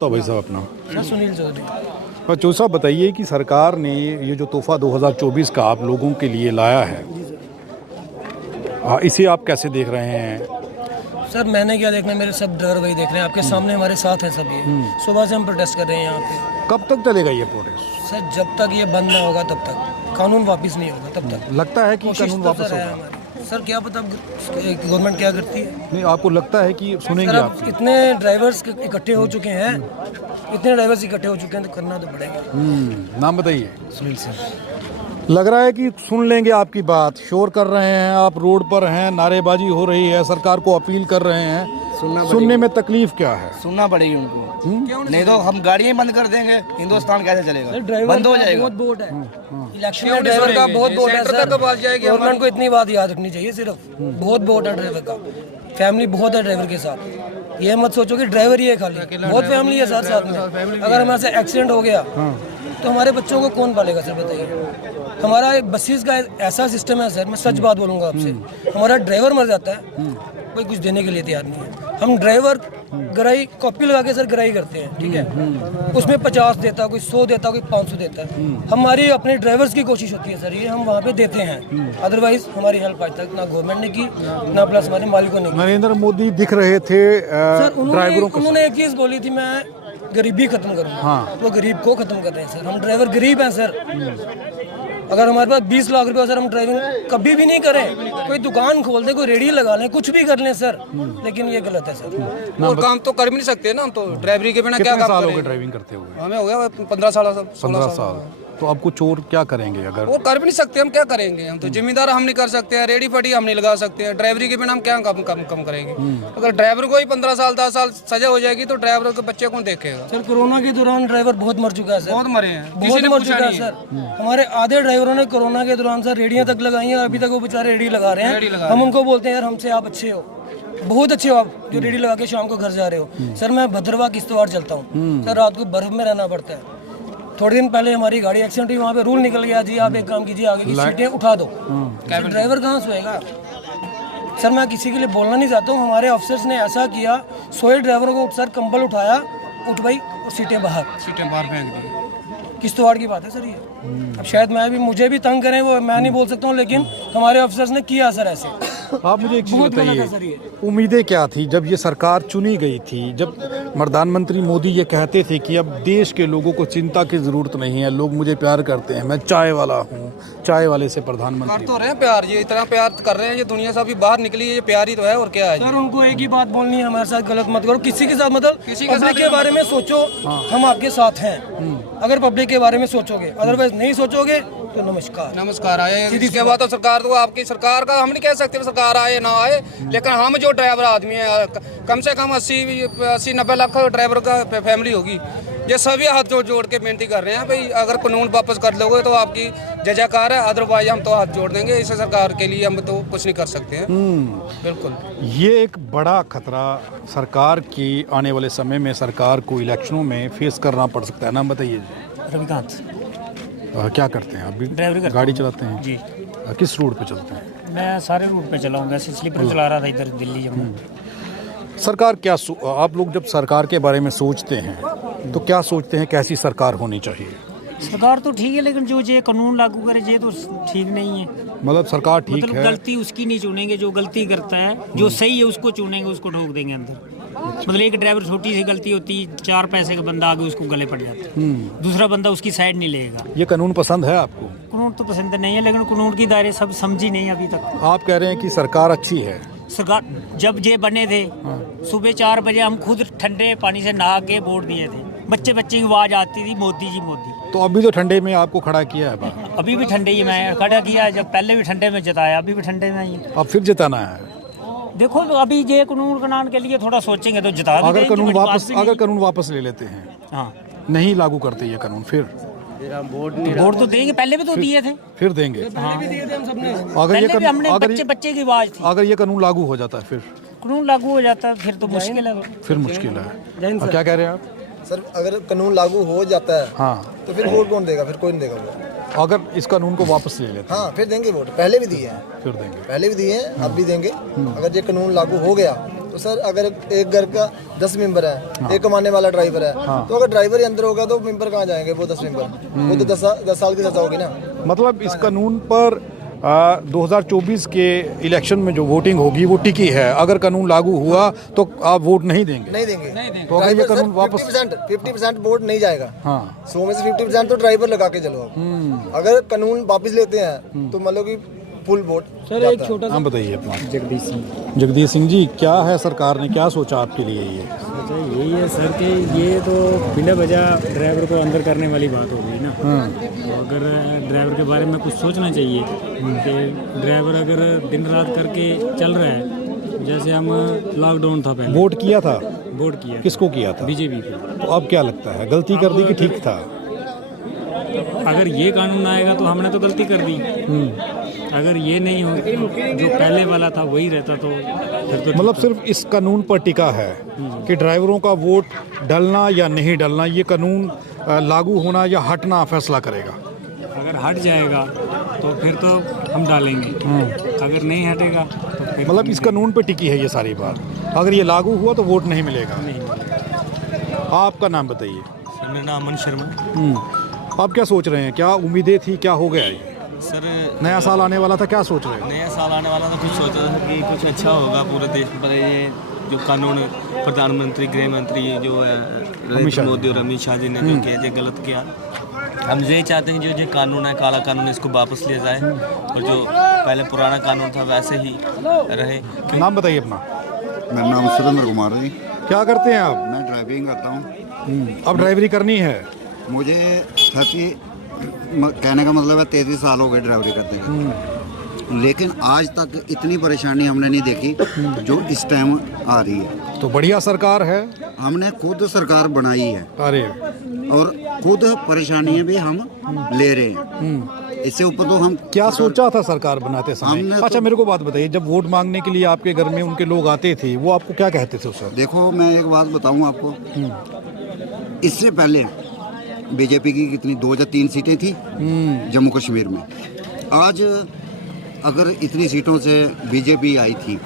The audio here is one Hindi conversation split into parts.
तो भाई साहब अपना सर सुनील चौधरी। और चौधरी साहब बताइए कि सरकार ने ये जो तोहफा 2024 का आप लोगों के लिए लाया है, इसे आप कैसे देख रहे हैं? सर मैंने क्या देखना है, मेरे सब ड्राइवर भाई देख रहे हैं, आपके सामने हमारे साथ हैं सब। ये सुबह से हम प्रोटेस्ट कर रहे हैं यहाँ पे। कब तक चलेगा ये प्रोटेस्ट? सर जब तक ये बंद ना होगा तब तक, कानून वापस नहीं होगा तब तक। लगता है कि कोशिश कानून तो वापस सर है होगा? हमारी। सर क्या पता गवर्नमेंट क्या करती है। नहीं, आपको लगता है कि सुनेंगे सर आप? अब इतने ड्राइवर्स इकट्ठे हो चुके हैं, इतने ड्राइवर्स इकट्ठे हो चुके हैं तो करना तो पड़ेगा। नाम बताइए। सुनील सर। लग रहा है कि सुन लेंगे आपकी बात। शोर कर रहे हैं, आप रोड पर हैं, नारेबाजी हो रही है, सरकार को अपील कर रहे हैं। सुनने में तकलीफ क्या है? सुनना पड़ेगी उनको, नहीं तो हम गाड़ियाँ बंद कर देंगे। हिंदुस्तान कैसे चलेगा? बंद हो जाएगा। बहुत बोर्ड है इलेक्शन में, ड्राइवर का बहुत बोर्ड है सर। गवर्नमेंट को इतनी बात याद रखनी चाहिए, सिर्फ बहुत बोर्ड है ड्राइवर का। फैमिली बहुत है ड्राइवर के साथ। ये मत सोचो कि ड्राइवर ही है खाली, बहुत फैमिली है साथ साथ में। अगर हमारे से एक्सीडेंट हो गया तो हमारे बच्चों को कौन पालेगा सर बताइए। हमारा बसेस का ऐसा सिस्टम है सर, मैं सच बात बोलूँगा आपसे, हमारा ड्राइवर मर जाता है कोई कुछ देने के लिए तैयार नहीं है। हम ड्राइवर गराई कॉपी लगा के सर गराई करते हैं, ठीक है। उसमें 50 देता, कोई 100 देता, कोई 500 देता है। हमारी अपने ड्राइवर्स की कोशिश होती है सर, ये हम वहाँ पे देते हैं। अदरवाइज हमारी हेल्प आज तक ना गवर्नमेंट ने की, ना प्लस हमारे मालिकों ने की। नरेंद्र मोदी दिख रहे थे सर ड्राइवरों को। उन्होंने एक चीज़ बोली थी, मैं गरीबी खत्म करूँगा। हाँ। वो गरीब को खत्म कर रहे हैं सर। हम ड्राइवर गरीब हैं सर। अगर हमारे पास 20 लाख रुपए सर, हम ड्राइविंग कभी भी नहीं करें। कोई दुकान खोल दे, कोई रेडी लगा लें, कुछ भी कर लें सर, लेकिन ये गलत है सर। और काम तो कर भी नहीं सकते ना हम तो, ड्राइवरी के बिना क्या कितने काम साल हो गए करेंगे? ड्राइविंग करते हुए? हमें हो गया 15 साल, 15 साल। तो अब कुछ और क्या करेंगे? अगर वो कर भी नहीं सकते, हम क्या करेंगे? हम तो जिम्मेदार हम नहीं कर सकते हैं, रेडी फटी हम नहीं लगा सकते हैं। ड्राइवरी के बिना हम क्या कम करेंगे? अगर ड्राइवर को ही 15 साल 10 साल सजा हो जाएगी तो ड्राइवर के बच्चे कौन देखेगा? सर कोरोना के दौरान ड्राइवर बहुत मर चुका है सर, बहुत मरे हैं, बहुत किसी ने मर पूछा चुका है नहीं सर। हमारे आधे ड्राइवरों ने कोरोना के दौरान सर रेडियां तक लगाई हैं, अभी तक वो बेचारे रेडी लगा रहे हैं। हम उनको बोलते हैं यार हमसे आप अच्छे हो, बहुत अच्छे हो आप जो रेडी लगा के शाम को घर जा रहे हो। सर मैं भद्रवाह किश्तवाड़ चलता हूँ सर, रात को बर्फ में रहना पड़ता है। थोड़े दिन पहले हमारी गाड़ी एक्सीडेंट हुई, वहाँ पे रूल निकल गया जी आप एक काम कीजिए, आगे की सीटें उठा दो। ड्राइवर कहाँ सोएगा? सर मैं किसी के लिए बोलना नहीं चाहता हूँ, हमारे ऑफिसर्स ने ऐसा किया, सोए ड्राइवरों को सर कंबल उठाया, उठ भाई और सीटें बाहर फेंक दी। किश्तवाड़ की बात है सर ये। अब शायद मुझे भी तंग करें, वो मैं नहीं बोल सकता हूँ, लेकिन हमारे ऑफिसर्स ने किया सर ऐसे। आप मुझे एक चीज़ बहुत गलत है सर बताइए, ये। उम्मीदें क्या थी जब ये सरकार चुनी गई थी? जब प्रधानमंत्री मोदी ये कहते थे कि अब देश के लोगों को चिंता की ज़रूरत नहीं है, लोग मुझे प्यार करते हैं, मैं चाय वाला हूँ, चाय वाले से कर प्रधानमंत्री। तो रहे हैं प्यार, ये इतना प्यार कर रहे हैं, ये दुनिया से अभी बाहर निकली है, ये प्यार ही तो है और क्या है? सर उनको एक ही बात बोलनी है, हमारे साथ गलत मत करो, किसी के साथ मतलब पब्लिक के बारे में सोचो, हम आपके साथ हैं। अगर पब्लिक के बारे में सोचोगे, अदरवाइज नहीं सोचोगे तो नमस्कार आए। इसके बाद तो सरकार तो आपकी सरकार का हम नहीं कह सकते सरकार आए ना आए, लेकिन हम जो ड्राइवर आदमी है, कम से कम 80-90 लाख ड्राइवर का फैमिली होगी, ये सभी हाथ जोड़ के विनती कर रहे हैं भाई अगर कानून वापस कर लोगे तो आपकी जयकार है, अदरवाइज हम तो हाथ जोड़ देंगे। इस सरकार के लिए हम तो कुछ नहीं कर सकते हैं। बिल्कुल ये एक बड़ा खतरा सरकार की आने वाले समय में सरकार को इलेक्शनों में फेस करना पड़ सकता है। नाम बताइए जी। रविकांत। क्या करते हैं? अभी ड्राइवरी करते गाड़ी चलाते हैं जी। किस रूट पे चलते हैं? मैं सारे रूट पे चला हूँ, वैसे स्लीपर चला रहा था इधर दिल्ली जम्मू। सरकार क्या आप लोग जब सरकार के बारे में सोचते हैं तो क्या सोचते हैं, कैसी सरकार होनी चाहिए? सरकार तो ठीक है, लेकिन जो ये कानून लागू करे ये तो ठीक नहीं है। मतलब सरकार ठीक मतलब है, गलती उसकी नहीं चुनेंगे, जो गलती करता है, जो सही है उसको चुनेंगे, उसको ठोक देंगे अंदर। मतलब एक ड्राइवर छोटी सी गलती होती, 4 पैसे का बंदा आगे उसको गले पड़ जाता है, दूसरा बंदा उसकी साइड नहीं लेगा। ये कानून पसंद है आपको? कानून तो पसंद नहीं है, लेकिन कानून की दायरे सब समझी नहीं अभी तक। आप कह रहे हैं कि सरकार अच्छी है। सरकार जब ये बने थे, सुबह 4 बजे हम खुद ठंडे पानी से नहा के वोट दिए थे, बच्चे की आवाज आती थी मोदी जी मोदी। तो अभी तो ठंडे में आपको खड़ा किया है बाहर। अभी भी ठंडे ही मैं खड़ा किया है, जब पहले भी ठंडे में जताया, अभी भी ठंडे में ही है। अब फिर जिताना है। देखो अभी ये कानून कानून के लिए थोड़ा सोचेंगे तो जिता भी अगर देंगे, बड़ी बात भी नहीं। कानून वापस ले लेते हैं, हाँ नहीं लागू करते ये कानून, फिर वोट तो देंगे, पहले भी तो दिए थे, फिर देंगे। अगर पहले ये भी हमने कानून बच्चे की आवाज थी। अगर ये कानून लागू हो जाता है फिर कानून लागू हो जाता है फिर तो मुश्किल है। फिर मुश्किल है। और क्या कह रहे हैं आप? सर अगर कानून लागू हो जाता है हाँ, तो फिर वोट कौन देगा? फिर कोई नहीं देगा वोट। अगर इस कानून को वापस ले लेते हैं हाँ फिर देंगे वोट, पहले भी दिए हैं, फिर देंगे। पहले भी दिए हैं, अब भी देंगे। अगर ये कानून लागू हो गया तो तो सर अगर एक घर का 10 मेंबर है, एक कमाने वाला ड्राइवर है, तो अगर ड्राइवर ही अंदर होगा तो मेंबर कहाँ जाएंगे? वो 10 मेंबर, वो तो 10 साल की सजा होगी ना। मतलब इस कानून पर 2024 के इलेक्शन में जो वोटिंग होगी वो टिकी है। अगर कानून लागू हुआ तो आप वोट नहीं देंगे? नहीं देंगे। तो अगर ये कानून वापस 50% वोट नहीं जाएगा। हाँ 100 में से 50% तो ड्राइवर लगा के चलो आप। अगर कानून वापस लेते हैं तो मतलब कि फुल वोट। सर एक छोटा हाँ बताइए अपना। जगदीश सिंह जी, क्या है सरकार ने क्या सोचा आपके लिए ये? यही है सर कि ये तो बिना वजह ड्राइवर को अंदर करने वाली बात हो गई ना। तो अगर ड्राइवर के बारे में कुछ सोचना चाहिए कि ड्राइवर अगर दिन रात करके चल रहा है, जैसे हम लॉकडाउन था पहले वोट किया था? वोट किया, किसको किया था? बीजेपी को। तो अब क्या लगता है, गलती कर दी कि ठीक था? अगर ये कानून आएगा तो हमने तो गलती कर दी। अगर ये नहीं हो, जो पहले वाला था वही रहता तो फिर तो मतलब सिर्फ इस कानून पर टिका है कि ड्राइवरों का वोट डलना या नहीं डलना, ये कानून लागू होना या हटना फैसला करेगा। अगर हट जाएगा तो फिर तो हम डालेंगे, अगर नहीं हटेगा तो फिर मतलब इस कानून पे टिकी है ये सारी बात। अगर ये लागू हुआ तो वोट नहीं मिलेगा। आपका नाम बताइए। मेरा नाम अमन शर्मा। आप क्या सोच रहे हैं, क्या उम्मीदें थी, क्या हो गया ये? सर नया साल आने वाला था, क्या सोच रहे हैं? नया साल आने वाला था, कुछ सोचा था कि कुछ अच्छा होगा पूरे देश में। पर ये जो कानून प्रधानमंत्री गृह मंत्री जो है नरेंद्र मोदी और अमित शाह जी ने जो किया, जो गलत किया। हम ये चाहते हैं जो कानून है, काला कानून, इसको वापस लिया जाए और जो पहले पुराना कानून था वैसे ही रहे। नाम बताइए अपना। मेरा नाम सुरेंद्र कुमार जी। क्या करते हैं आप? मैं ड्राइविंग करता हूँ। अब ड्राइवरी करनी है? मुझे 30 कहने का मतलब है 33 साल हो गए ड्राइवरी करते हैं, लेकिन आज तक इतनी परेशानी हमने नहीं देखी जो इस टाइम आ रही है। तो बढ़िया सरकार है, हमने खुद सरकार बनाई है। अरे और खुद परेशानियां भी हम ले रहे हैं। इससे ऊपर तो हम क्या सोचा था सरकार बनाते समय? हमने अच्छा मेरे को बात बताइए, जब वोट मांगने के लिए आपके घर में उनके लोग आते थे, वो आपको क्या कहते थे उस वक्त? देखो मैं एक बात बताऊं आपको, इससे पहले बीजेपी की कितनी 2 या 3 सीटें थी जम्मू कश्मीर में। आज अगर इतनी सीटों से बीजेपी आई थी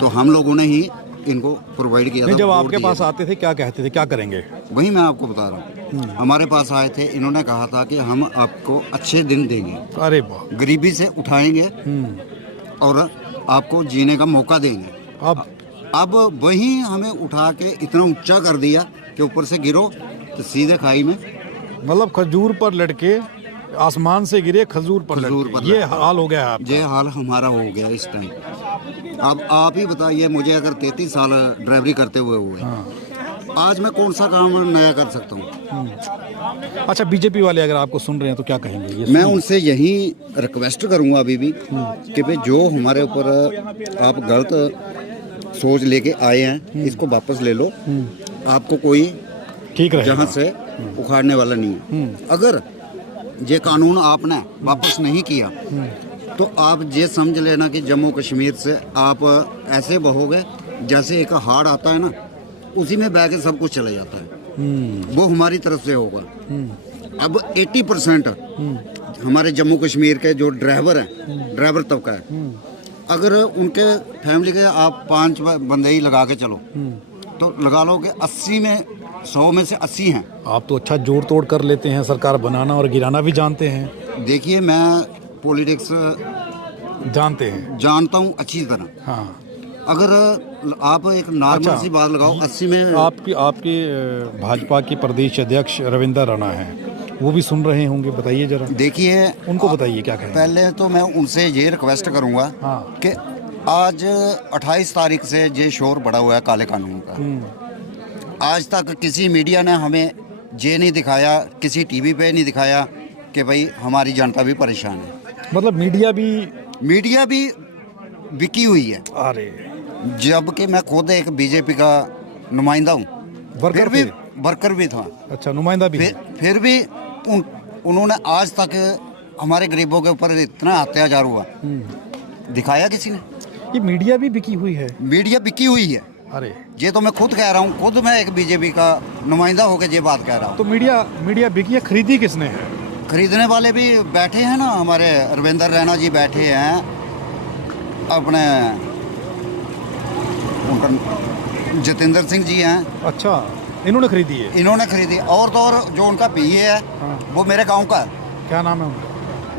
तो हम लोगों ने ही इनको प्रोवाइड किया था। जब आपके पास आते थे क्या कहते थे, क्या करेंगे? वही मैं आपको बता रहा हूँ। हमारे पास आए थे, इन्होंने कहा था कि हम आपको अच्छे दिन देंगे, अरे वाह, गरीबी से उठाएंगे और आपको जीने का मौका देंगे। अब वही हमें उठा के इतना ऊंचा कर दिया कि ऊपर से गिरो तो सीधे खाई में। मतलब खजूर पर लटके, आसमान से गिरे खजूर पर लटके। ये हाल हो गया है। ये हाल हमारा हो गया इस टाइम। अब आप ही बताइए, मुझे अगर 33 साल ड्राइवरी करते हुए आज मैं कौन सा काम नया कर सकता हूँ? अच्छा बीजेपी वाले अगर आपको सुन रहे हैं तो क्या कहेंगे? ये मैं उनसे यही रिक्वेस्ट करूँगा अभी भी कि भाई जो हमारे ऊपर आप गलत सोच लेके आए हैं इसको वापस ले लो। आपको कोई ठीक रहे जहाँ से उखाड़ने वाला नहीं है। अगर ये कानून आपने वापस नहीं किया तो आप ये समझ लेना कि जम्मू कश्मीर से आप ऐसे बहोगे जैसे एक हाड़ आता है ना, उसी में बह के सब कुछ चला जाता है। वो हमारी तरफ से होगा। अब 80% हमारे जम्मू कश्मीर के जो ड्राइवर हैं, ड्राइवर तबका है, अगर उनके फैमिली के आप 5 बंदे ही लगा के चलो तो लगा लो कि 100 में से 80 हैं। आप तो अच्छा जोड़ तोड़ कर लेते हैं, सरकार बनाना और गिराना भी जानते हैं। देखिए मैं पॉलिटिक्स जानते हैं, जानता हूँ अच्छी तरह। हाँ अगर आप एक नॉर्मल सी बात लगाओ 80 में। आपके भाजपा के प्रदेश अध्यक्ष रविंदर राणा हैं, वो भी सुन रहे होंगे, बताइए जरा। देखिए उनको बताइए क्या कहें। पहले तो मैं उनसे ये रिक्वेस्ट करूँगा कि आज 28 तारीख से ये शोर बढ़ा हुआ है काले कानून का। आज तक किसी मीडिया ने हमें ये नहीं दिखाया, किसी टीवी पे नहीं दिखाया कि भाई हमारी जनता भी परेशान है। मतलब मीडिया भी बिकी हुई है। अरे जबकि मैं खुद एक बीजेपी का नुमाइंदा हूँ, वर्कर भी था। अच्छा नुमाइंदा भी। फिर भी उन्होंने आज तक हमारे गरीबों के ऊपर इतना अत्याचार हुआ, दिखाया किसी ने? ये मीडिया भी बिकी हुई है। मीडिया बिकी हुई है। अरे ये तो मैं खुद कह रहा हूँ, खुद मैं एक बीजेपी का नुमाइंदा होकर ये बात कह रहा हूँ। तो मीडिया बिकी है, खरीदी किसने है? खरीदने वाले भी बैठे हैं ना, हमारे रविंदर रैना जी बैठे हैं, अपने उनका जतेंद्र सिंह जी हैं, अच्छा, इन्होंने खरीदी है। इन्होंने खरीदी। और तो और जो उनका पीए है वो मेरे गांव का है। क्या नाम है उनका?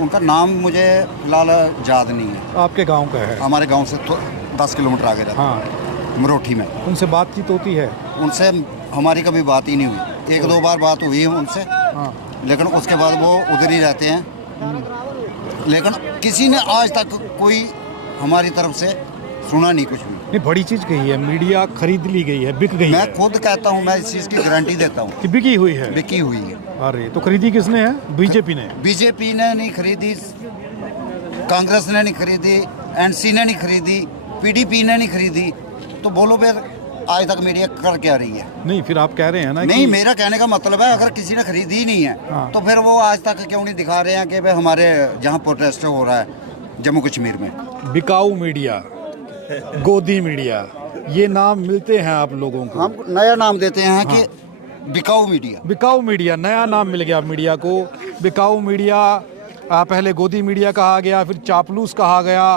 उनका नाम मुझे फिलहाल याद नहीं है। आपके गांव का है? हमारे गांव से तो 10 किलोमीटर आगे रहता हाँ, है, मरोठी में। उनसे बातचीत होती है? उनसे हमारी कभी बात ही नहीं हुई। 1-2 बार बात हुई है उनसे, हाँ। लेकिन उसके बाद वो उधर ही रहते हैं। लेकिन किसी ने आज तक कोई हमारी तरफ से सुना नहीं कुछ भी। नहीं, बड़ी चीज कही है, मीडिया खरीद ली गई है, बिक गई मैं है। खुद कहता हूँ, मैं इस चीज़ की गारंटी देता हूँ कि बिकी हुई है। बिकी हुई है। अरे तो खरीदी किसने है? बीजेपी ने? बीजेपी ने नहीं खरीदी, कांग्रेस ने नहीं खरीदी, एनसी ने नहीं खरीदी, पीडीपी ने नहीं खरीदी। तो बोलो फिर आज तक मीडिया कर क्या रही है? नहीं, फिर आप कह रहे हैं ना नहीं, कि मेरा कहने का मतलब है अगर किसी ने खरीदी ही नहीं है हाँ। तो फिर वो आज तक क्यों नहीं दिखा रहे हैं कि भाई हमारे जहाँ प्रोटेस्ट हो रहा है जम्मू कश्मीर में। बिकाऊ मीडिया, गोदी मीडिया, ये नाम मिलते हैं आप लोगों को। हम नया नाम देते हैं कि बिकाऊ मीडिया। बिकाऊ मीडिया, नया नाम मिल गया मीडिया को। बिकाऊ मीडिया, पहले गोदी मीडिया कहा गया, फिर चापलूस कहा गया,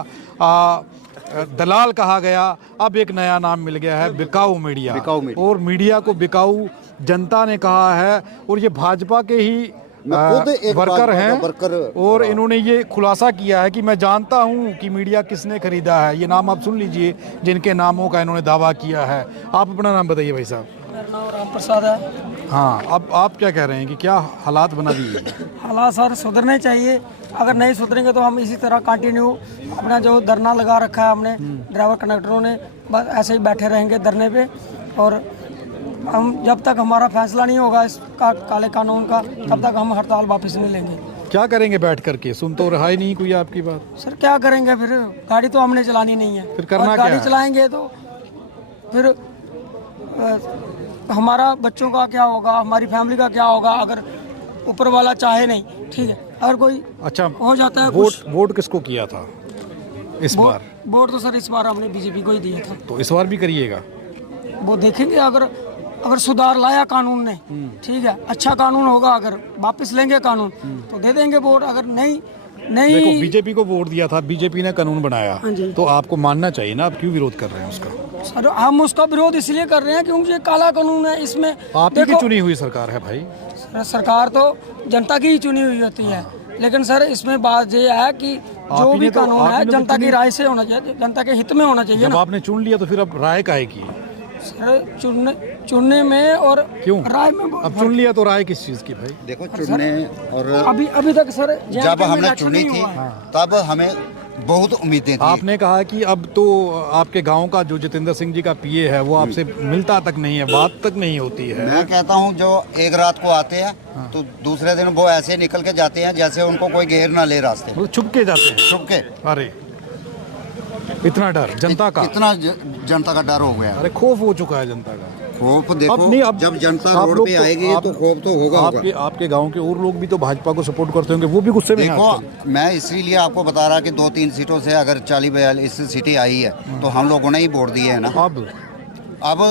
दलाल कहा गया, अब एक नया नाम मिल गया है बिकाऊ मीडिया। बिकाऊ मीडिया। और मीडिया को बिकाऊ जनता ने कहा है, और ये भाजपा के ही खुद एक वर्कर हैं। वर्कर, और इन्होंने ये खुलासा किया है कि मैं जानता हूं कि मीडिया किसने खरीदा है। ये नाम आप सुन लीजिए जिनके नामों का इन्होंने दावा किया है। आप अपना नाम बताइए भाई साहब। मेरा नाम राम प्रसाद है। हाँ, अब आप क्या कह रहे हैं कि क्या हालात बना दिए? हालात सर सुधरने चाहिए, अगर नहीं सुधरेंगे तो हम इसी तरह कंटिन्यू अपना जो धरना लगा रखा है हमने ड्राइवर कंडक्टरों ने, बस ऐसे ही बैठे रहेंगे धरने पे। और हम जब तक हमारा फैसला नहीं होगा इसका काले कानून का, तब तक हम हड़ताल वापस नहीं लेंगे। क्या करेंगे बैठ करके? सुन तो रहा ही नहीं कोई आपकी बात। सर क्या करेंगे फिर, गाड़ी तो हमने चलानी नहीं है। फिर करना और क्या गाड़ी है? चलाएंगे तो फिर हमारा बच्चों का क्या होगा, हमारी फैमिली का क्या होगा, अगर ऊपर वाला चाहे नहीं, ठीक है। अगर कोई अच्छा, हो जाता है वोट किसको किया था इस बार? वोट तो सर इस बार हमने बीजेपी को ही दिया था। तो इस बार भी करिएगा? वो देखेंगे, अगर सुधार लाया कानून ने, ठीक है, अच्छा कानून होगा, अगर वापस लेंगे कानून तो दे देंगे वोट। अगर नहीं देखो, बीजेपी को वोट दिया था, बीजेपी ने कानून बनाया, हाँ जी। तो आपको मानना चाहिए ना। आप क्यों विरोध कर रहे हैं उसका? सर हम उसका विरोध इसलिए कर रहे हैं क्योंकि ये काला कानून है। इसमें आप ही की चुनी हुई सरकार है भाई। सरकार तो जनता की ही चुनी हुई होती है, लेकिन सर इसमें बात ये है कि जो भी कानून है जनता की राय से होना चाहिए, जनता के हित में होना चाहिए। जब आपने चुन लिया तो फिर अब राय काहे की? सर चुनने में और क्यों राय में अब चुन लिया तो राय किस चीज की भाई? देखो, चुनने और अभी तक सर जब हमने चुनी थी तब हमें बहुत उम्मीदें थी। आपने कहा कि अब तो आपके गांव का जो जतेंद्र सिंह जी का पीए है वो आपसे मिलता तक नहीं है, बात तक नहीं होती है। मैं कहता हूँ जो एक रात को आते हैं तो दूसरे दिन वो ऐसे निकल के जाते हैं जैसे उनको कोई घेर ना ले रास्ते। वो छुप के जाते हैं? छुप के। अरे इतना डर जनता का? इतना जनता का डर हो गया। अरे खौफ हो चुका है जनता का। खौफ देखो, अब जब जनता रोड पे आएगी तो खौफ तो होगा। आपके गांव के और लोग भी तो भाजपा को सपोर्ट करते होंगे, वो भी गुस्से में हैं देखो, आजकल। मैं इसीलिए आपको बता रहा कि 2-3 सीटों से अगर 40-42 सीटें आई है तो हम लोगों ने ही वोट दिए है ना। अब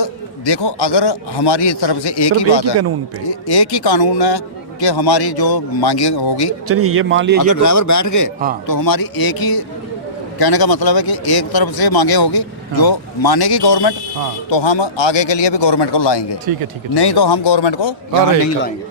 देखो, अगर हमारी तरफ से एक ही बात है, कानून पे एक ही कानून है कि हमारी जो मांगे होगी। चलिए ये मान लिया, अगर ड्राइवर बैठ गए तो हमारी एक ही कहने का मतलब है कि एक तरफ से मांगे होगी जो मानेगी गवर्नमेंट, तो हम आगे के लिए भी गवर्नमेंट को लाएंगे। ठीक है, ठीक है। नहीं तो हम गवर्नमेंट को यहाँ नहीं लाएंगे।